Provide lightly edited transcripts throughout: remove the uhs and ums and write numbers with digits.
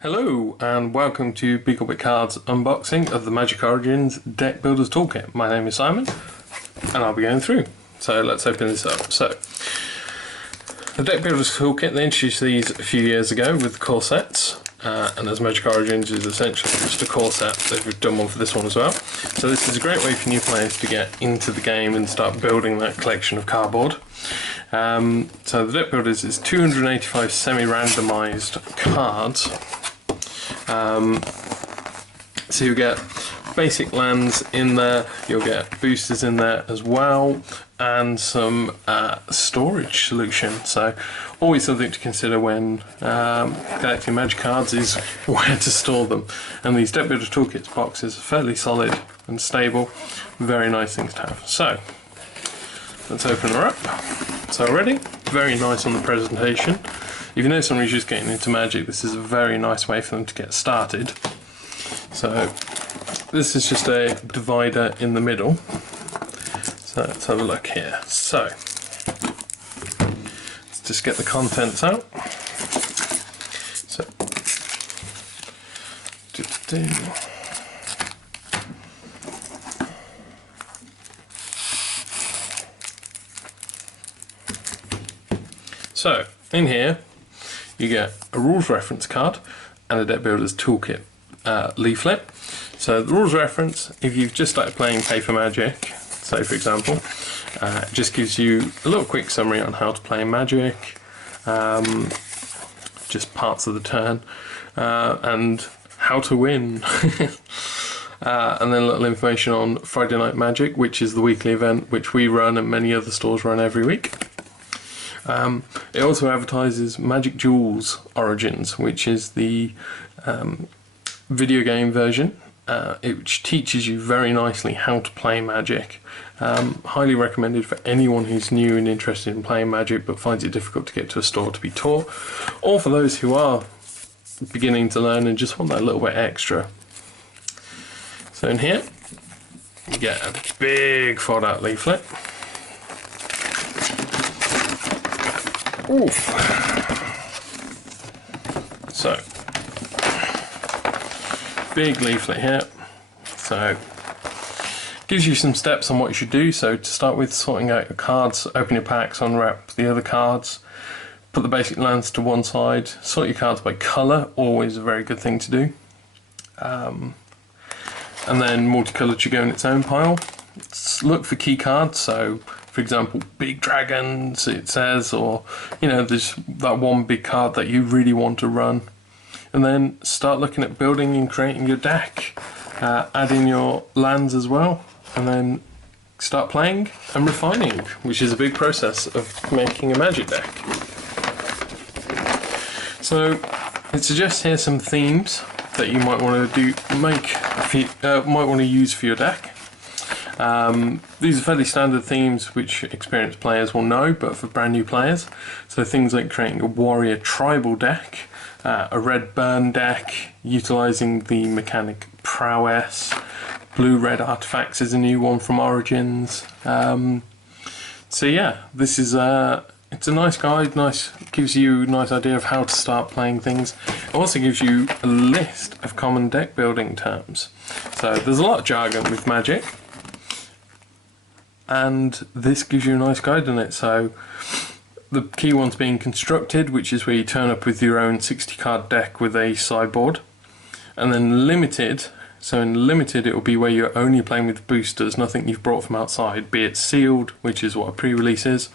Hello and welcome to Beaglebit Cards unboxing of the Magic Origins Deck Builders Toolkit. My name is Simon and I'll be going through. So let's open this up. So the Deck Builders Toolkit, they introduced these a few years ago with core sets, and as Magic Origins is essentially just a core set, they've done one for this one as well. So this is a great way for new players to get into the game and start building that collection of cardboard. So the Deck Builders is 285 semi-randomised cards. So you get basic lands in there, you'll get boosters in there as well, and some storage solution. So always something to consider when collecting Magic cards is where to store them. And these Deck Builder Toolkits boxes are fairly solid and stable, very nice things to have. So let's open her up. So already, very nice on the presentation. If you know someone who's just getting into Magic, this is a very nice way for them to get started. So this is just a divider in the middle. So let's have a look here. So let's just get the contents out. So So in here you get a rules reference card and a Deck Builder's Toolkit leaflet. So the rules reference, if you've just started playing Paper Magic, say for example, it just gives you a little quick summary on how to play Magic, just parts of the turn, and how to win. And then a little information on Friday Night Magic, which is the weekly event which we run and many other stores run every week. It also advertises Magic Duels Origins, which is the video game version, which teaches you very nicely how to play Magic. Highly recommended for anyone who's new and interested in playing Magic but finds it difficult to get to a store to be taught, or for those who are beginning to learn and just want that little bit extra. So in here you get a big fold out leaflet. Oof. So, big leaflet here. So, gives you some steps on what you should do. So, to start with, sorting out your cards, open your packs, unwrap the other cards, put the basic lands to one side, sort your cards by colour, always a very good thing to do. And then multicoloured should go in its own pile. Look for key cards, so for example big dragons it says, or you know, there's that one big card that you really want to run. And then start looking at building and creating your deck, adding your lands as well, and then start playing and refining, which is a big process of making a Magic deck. So it suggests here some themes that you might want to might want to use for your deck. These are fairly standard themes which experienced players will know, but for brand new players, so things like creating a warrior tribal deck, a red burn deck utilising the mechanic prowess, blue-red artifacts is a new one from Origins. So yeah, this is it's a nice guide, gives you a nice idea of how to start playing things. It also gives you a list of common deck building terms. So there's a lot of jargon with Magic, and this gives you a nice guide on it. So the key ones being constructed, which is where you turn up with your own 60 card deck with a sideboard, and then limited. So in limited it will be where you're only playing with boosters, nothing you've brought from outside, be it sealed, which is what a pre-release is,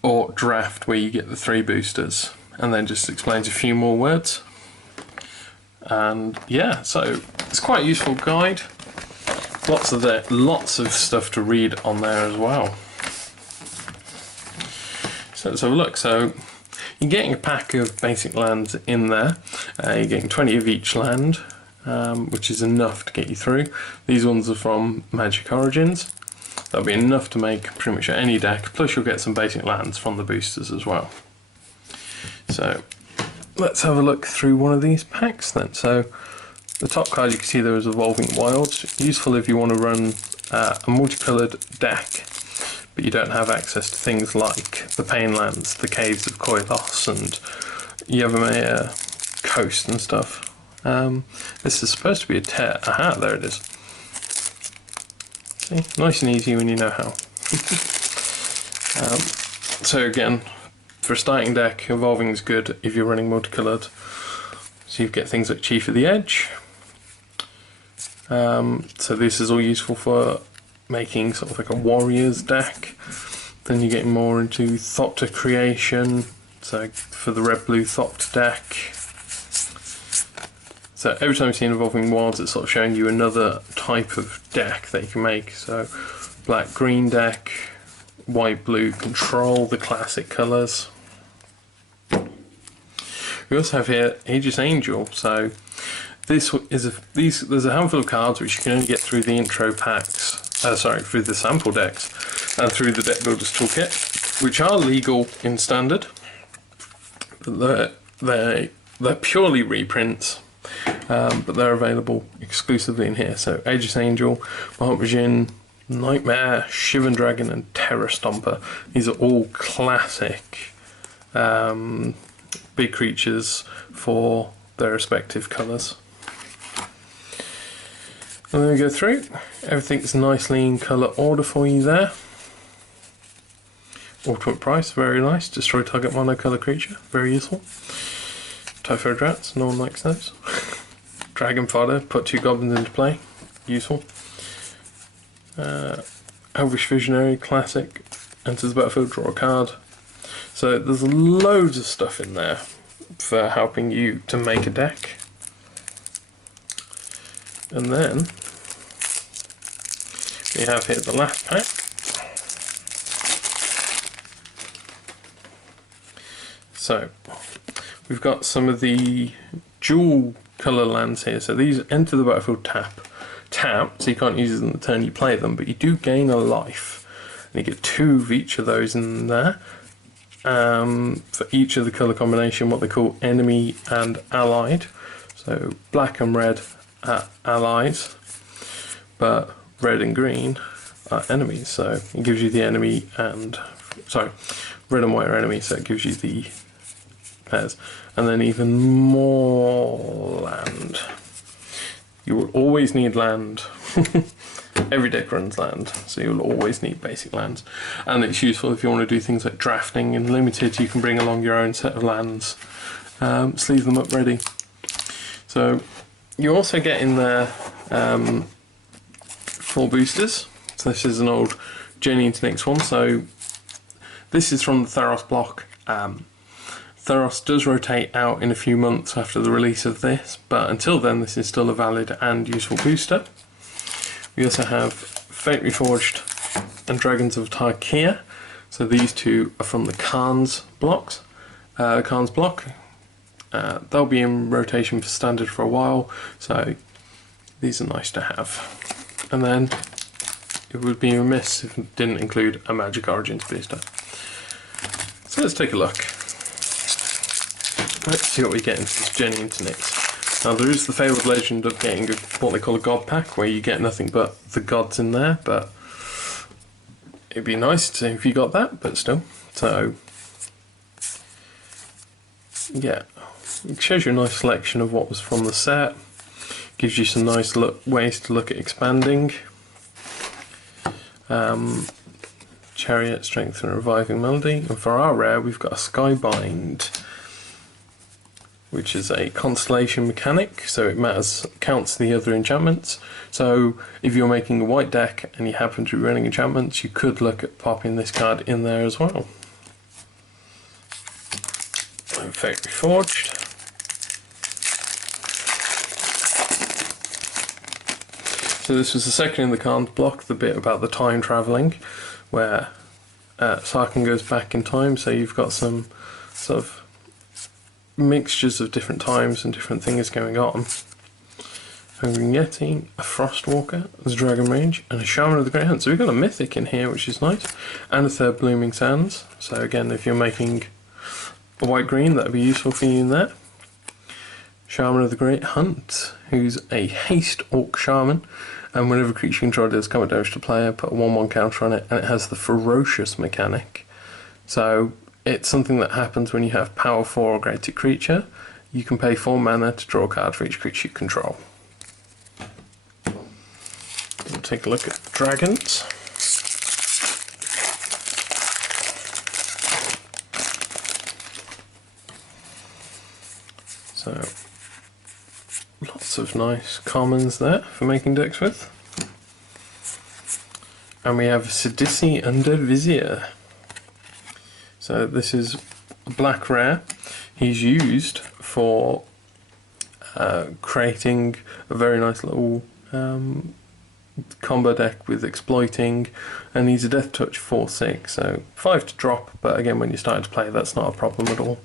or draft, where you get the 3 boosters, and then just explains a few more words. And yeah, so it's quite a useful guide. Lots of stuff to read on there as well. So let's have a look. So you're getting a pack of basic lands in there. You're getting 20 of each land, which is enough to get you through. These ones are from Magic Origins. That'll be enough to make pretty much any deck, plus you'll get some basic lands from the boosters as well. So let's have a look through one of these packs then. So the top card, you can see there is Evolving Wilds, useful if you want to run a multicoloured deck but you don't have access to things like the Painlands, the Caves of Koilos and Yavimaya coast and stuff. This is supposed to be a tear. Aha, there it is. See, nice and easy when you know how. So again, for a starting deck, evolving is good if you're running multicoloured. So you get things like Chief of the Edge. So this is all useful for making sort of like a warriors deck. Then you're getting more into Thopter creation. So for the red-blue Thopter deck. So every time you see an Evolving Wilds, it's sort of showing you another type of deck that you can make. So black-green deck, white-blue control, the classic colours. We also have here Aegis Angel. So this is there's a handful of cards which you can only get through the intro packs. Through the sample decks and through the Deck Builders Toolkit, which are legal in Standard. They're purely reprints. But they're available exclusively in here. So Aegis Angel, Mahotmajin, Nightmare, Shivan Dragon and Terror Stomper. These are all classic big creatures for their respective colours. And then we go through. Everything's nicely in colour order for you there. Ultimate price, very nice. Destroy target monocolour creature, very useful. Typhoid Rats, no one likes those. Dragon Fodder, put 2 goblins into play, useful. Elvish Visionary, classic. Enters the battlefield, draw a card. So there's loads of stuff in there for helping you to make a deck. And then we have here the last pack. So we've got some of the dual colour lands here. So these enter the battlefield tap, so you can't use them the turn you play them, but you do gain a life. And you get 2 of each of those in there. For each of the colour combination, what they call enemy and allied. So black and red are allies, but red and green are enemies. So it gives you the enemy and, red and white are enemies, so it gives you the pairs. And then even more land. You will always need land. Every deck runs land, so you'll always need basic lands. And it's useful if you want to do things like drafting and limited, you can bring along your own set of lands. Sleeve them up ready. So you also get in there 4 boosters. So this is an old Journey into Nyx one. So this is from the Theros block. Theros does rotate out in a few months after the release of this, but until then this is still a valid and useful booster. We also have Fate Reforged and Dragons of Tarkia. So these 2 are from the Khans blocks. Khans block. They'll be in rotation for Standard for a while, so these are nice to have. And then it would be remiss if it didn't include a Magic Origins booster. So let's take a look. Let's see what we get into this Journey into Nyx. Now there is the fabled legend of getting what they call a god pack, where you get nothing but the gods in there, but it'd be nice to if you got that, but still. So yeah, it shows you a nice selection of what was from the set. Gives you some nice ways to look at expanding. Chariot, Strength and Reviving Melody. And for our rare, we've got a Skybind, which is a constellation mechanic, so it counts the other enchantments. So if you're making a white deck and you happen to be running enchantments, you could look at popping this card in there as well. Fate Reforged. So this was the second in the Khans block, the bit about the time travelling, where Sarkhan goes back in time, so you've got some sort of mixtures of different times and different things going on. Hungry Yeti, a Frostwalker, there's a Dragon Rage, and a Shaman of the Great Hunt. So we've got a Mythic in here, which is nice, and a 3rd Blooming Sands. So again, if you're making a white-green, that would be useful for you in there. Shaman of the Great Hunt, who's a haste Orc Shaman, and whenever a creature controlled does combat damage to player, put a 1/1 counter on it, and it has the Ferocious mechanic. So it's something that happens when you have power 4 or greater creature. you can pay 4 mana to draw a card for each creature you control. We'll take a look at dragons. So, lots of nice commons there for making decks with. And we have Sidisi under Vizier. So this is a black rare. He's used for creating a very nice little combo deck with exploiting, and he's a death touch 4/6, so 5 to drop, but again when you're starting to play that's not a problem at all.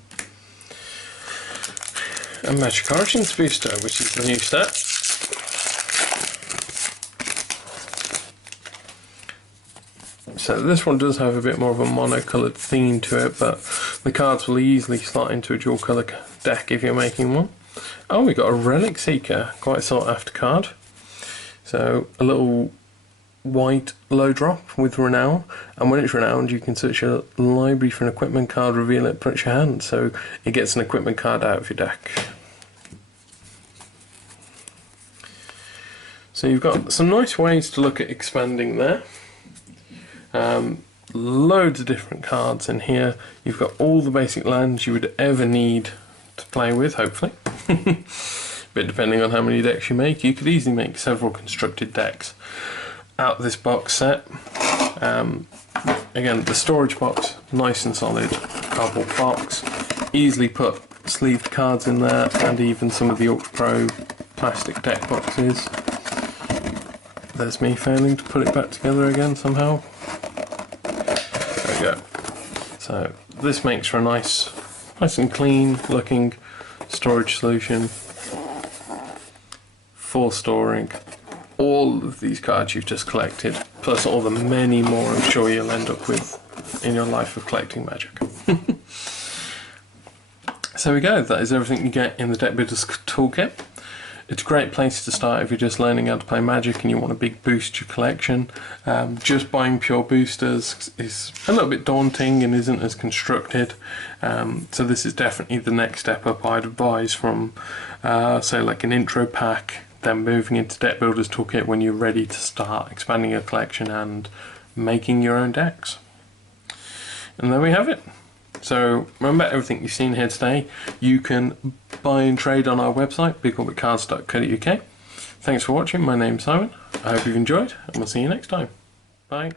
And Magic Origins Booster, which is the new set. So this one does have a bit more of a monocoloured theme to it, but the cards will easily slot into a dual colour deck if you're making one. Oh, we got a Relic Seeker, quite a sought after card. So a little white low drop with Renown, and when it's renowned you can search your library for an equipment card, reveal it, put it in your hand, so it gets an equipment card out of your deck. So you've got some nice ways to look at expanding there. Loads of different cards in here. You've got all the basic lands you would ever need to play with, hopefully. But depending on how many decks you make, you could easily make several constructed decks out of this box set. Again, the storage box, nice and solid cardboard box. Easily put sleeved cards in there, and even some of the Ultra Pro plastic deck boxes. There's me failing to put it back together again somehow. There we go. So this makes for a nice and clean looking storage solution for storing all of these cards you've just collected, plus all the many more I'm sure you'll end up with in your life of collecting Magic. So there we go, that is everything you get in the Deck Builder's Toolkit. It's a great place to start if you're just learning how to play Magic and you want a big boost to your collection. Just buying pure boosters is a little bit daunting and isn't as constructed. So this is definitely the next step up I'd advise from, say like an intro pack, then moving into Deck Builder's Toolkit when you're ready to start expanding your collection and making your own decks. And there we have it. So remember, everything you've seen here today you can buy and trade on our website, bigorbitcards.co.uk. Thanks for watching, my name's Simon, I hope you've enjoyed and we'll see you next time. Bye.